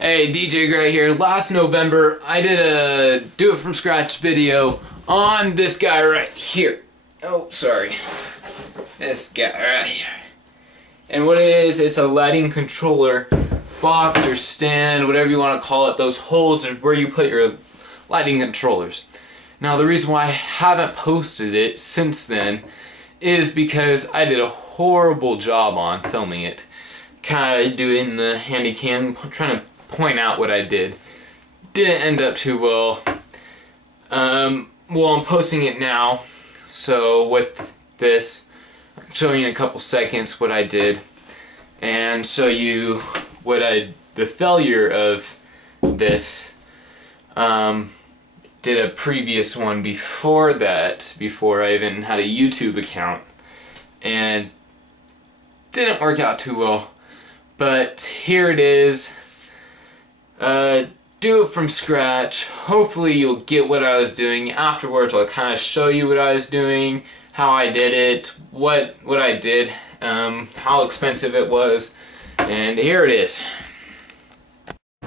Hey, DJ Gray here. Last November, I did a do it from scratch video on this guy right here. Oh, sorry. This guy right here. And what it is, it's a lighting controller box or stand, whatever you want to call it. Those holes are where you put your lighting controllers. Now, the reason why I haven't posted it since then is because I did a horrible job on filming it. Kind of doing the handy cam, trying to point out what I did. Didn't end up too well. Well, I'm posting it now, so with this, I'll show you in a couple seconds what I did, and show you what the failure of this. Did a previous one before that, before I even had a YouTube account, and didn't work out too well. But here it is. Do it from scratch. Hopefully you'll get what I was doing. Afterwards I'll kind of show you what I was doing, how I did it, what I did, how expensive it was, and here it is.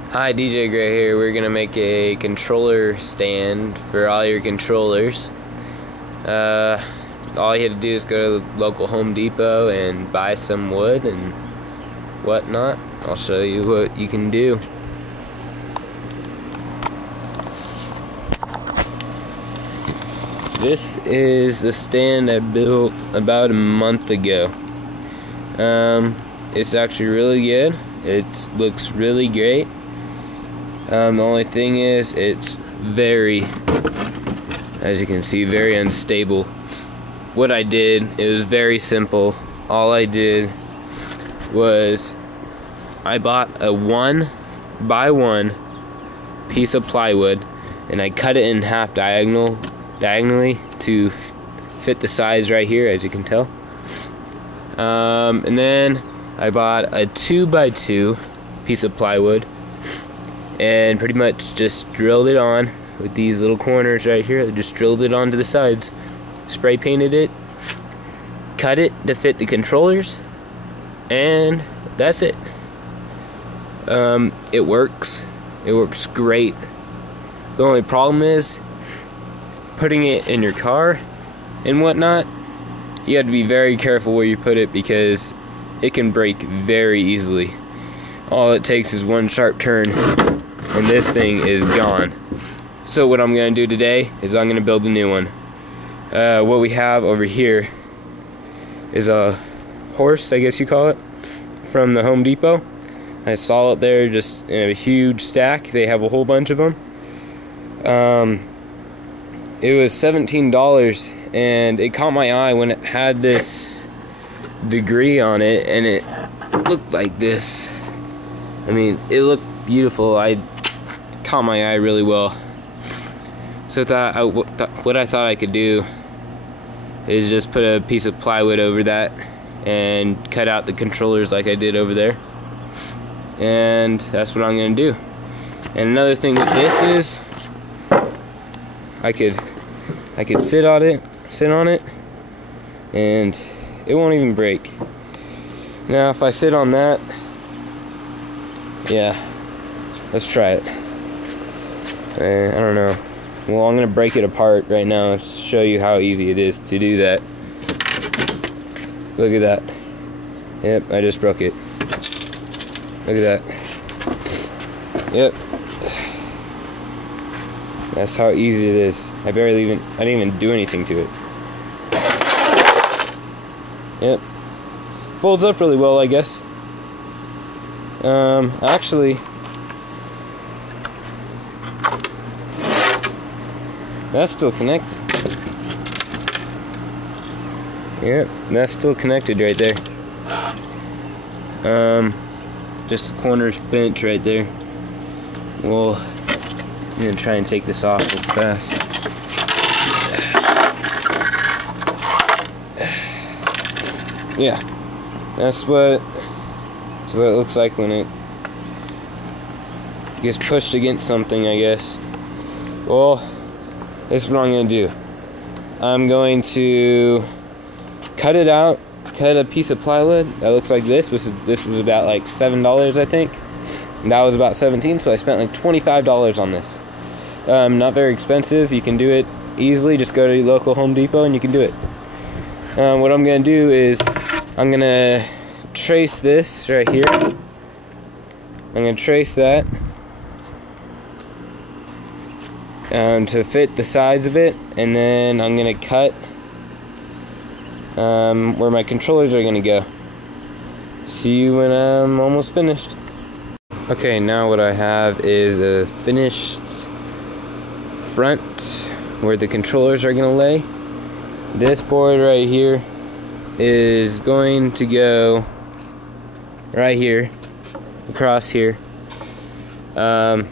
Hi, DJ Gray here. We're gonna make a controller stand for all your controllers. All you had to do is go to the local Home Depot and buy some wood and whatnot. I'll show you what you can do. This is the stand I built about a month ago. It's actually really good. It looks really great. The only thing is, it's very, as you can see, very unstable. What I did, it was very simple. All I did was I bought a 1x1 piece of plywood and I cut it in half diagonally to fit the size right here, as you can tell. And then I bought a 2x2 piece of plywood and pretty much just drilled it on with these little corners right here. I just drilled it onto the sides, spray painted it, cut it to fit the controllers, and that's it. It works. It works great. The only problem is putting it in your car and whatnot. You have to be very careful where you put it because it can break very easily. All it takes is one sharp turn and this thing is gone. So what I'm gonna do today is I'm gonna build a new one. What we have over here is a horse, I guess you call it, from the Home Depot. I saw it there just in a huge stack. They have a whole bunch of them. It was $17 and it caught my eye when it had this degree on it and it looked like this. I mean, it looked beautiful. It caught my eye really well. So what I thought I could do is just put a piece of plywood over that and cut out the controllers like I did over there. And that's what I'm gonna do. And another thing with this is I could sit on it and it won't even break. Now if I sit on that, yeah, let's try it. I don't know. Well, I'm gonna break it apart right now to show you how easy it is to do that. Look at that. Yep, I just broke it. Look at that. Yep. That's how easy it is. I didn't even do anything to it. Yep. Folds up really well, I guess. Actually, that's still connected. Yep, that's still connected right there. Just the corner's bent right there. Well, I'm gonna try and take this off real fast. Yeah, that's what it looks like when it gets pushed against something, I guess. Well, this is what I'm gonna do. I'm going to cut it out, cut a piece of plywood that looks like this. This was about like $7, I think. And that was about $17, so I spent like $25 on this. Not very expensive. You can do it easily. Just go to your local Home Depot and you can do it. What I'm going to do is I'm going to trace this right here. I'm going to trace that to fit the sides of it, and then I'm going to cut where my controllers are going to go. See you when I'm almost finished. Okay, now what I have is a finished front where the controllers are going to lay. This board right here is going to go right here, across here. Yeah,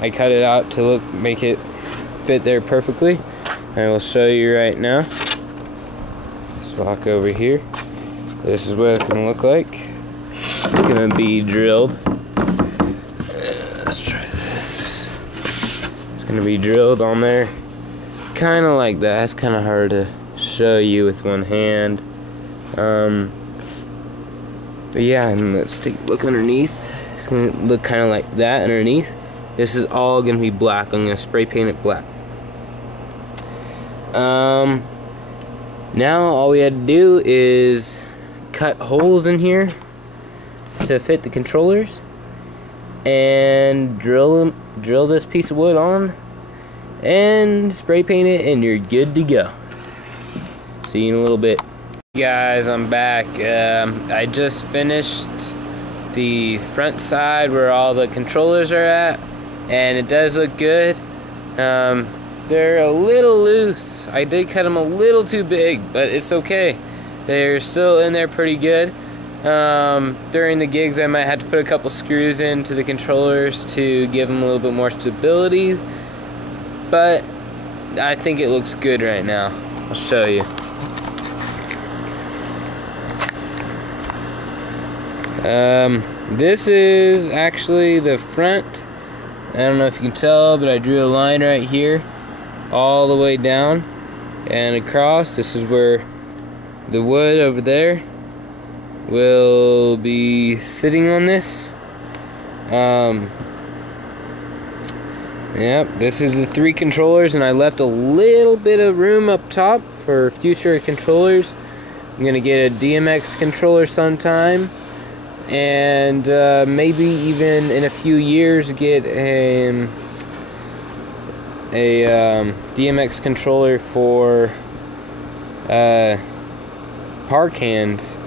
I cut it out to make it fit there perfectly. I will show you right now. Let's walk over here. This is what it's going to look like. It's going to be drilled. Let's try this. It's going to be drilled on there. Kind of like that. It's kind of hard to show you with one hand. But yeah, and let's take a look underneath. It's going to look kind of like that underneath. This is all going to be black. I'm going to spray paint it black. Now all we had to do is cut holes in here to fit the controllers and drill this piece of wood on and spray paint it, and you're good to go. See you in a little bit. Guys, I'm back. I just finished the front side where all the controllers are at, and it does look good. They're a little loose. I did cut them a little too big, but it's okay. They're still in there pretty good. During the gigs, I might have to put a couple screws into the controllers to give them a little bit more stability, but I think it looks good right now. I'll show you. This is actually the front. I don't know if you can tell, but I drew a line right here all the way down and across. This is where the wood over there will be sitting on this. Yep, this is the 3 controllers, and I left a little bit of room up top for future controllers. I'm gonna get a DMX controller sometime, and maybe even in a few years get a DMX controller for park hands,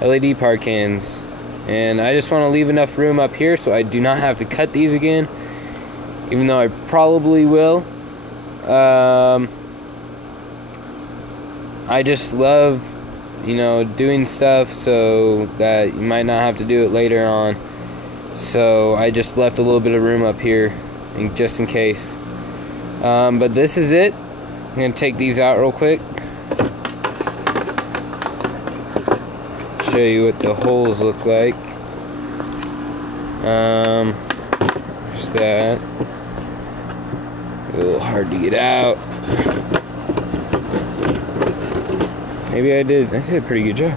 LED park hands. And I just want to leave enough room up here so I do not have to cut these again, even though I probably will. I just love, you know, doing stuff so that you might not have to do it later on. So I just left a little bit of room up here, just in case. But this is it. I'm gonna take these out real quick. Show you what the holes look like. There's that. A little hard to get out. Maybe I did a pretty good job.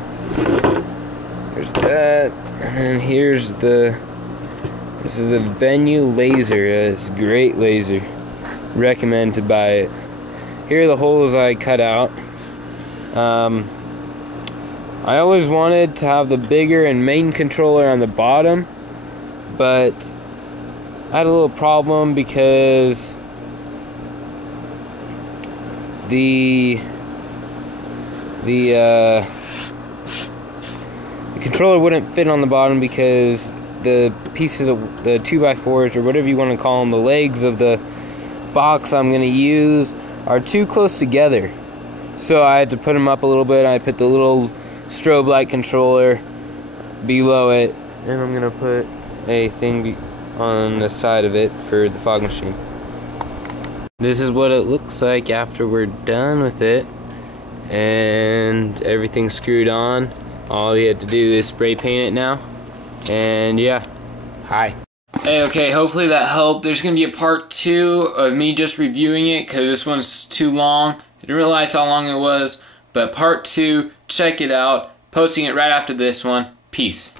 There's that, and then here's this is the Venue laser. It's a great laser. Recommend to buy it. Here are the holes I cut out. I always wanted to have the bigger and main controller on the bottom, but I had a little problem because the controller wouldn't fit on the bottom because the pieces of the 2x4s, or whatever you want to call them, the legs of the box I'm going to use are too close together. So I had to put them up a little bit. I put the little strobe light controller below it, and I'm going to put a thing on the side of it for the fog machine. This is what it looks like after we're done with it and everything's screwed on. All you have to do is spray paint it now, and yeah. Hi. Hey, okay, hopefully that helped. There's gonna be a part 2 of me just reviewing it because this one's too long. I didn't realize how long it was, but part 2, check it out. Posting it right after this one. Peace.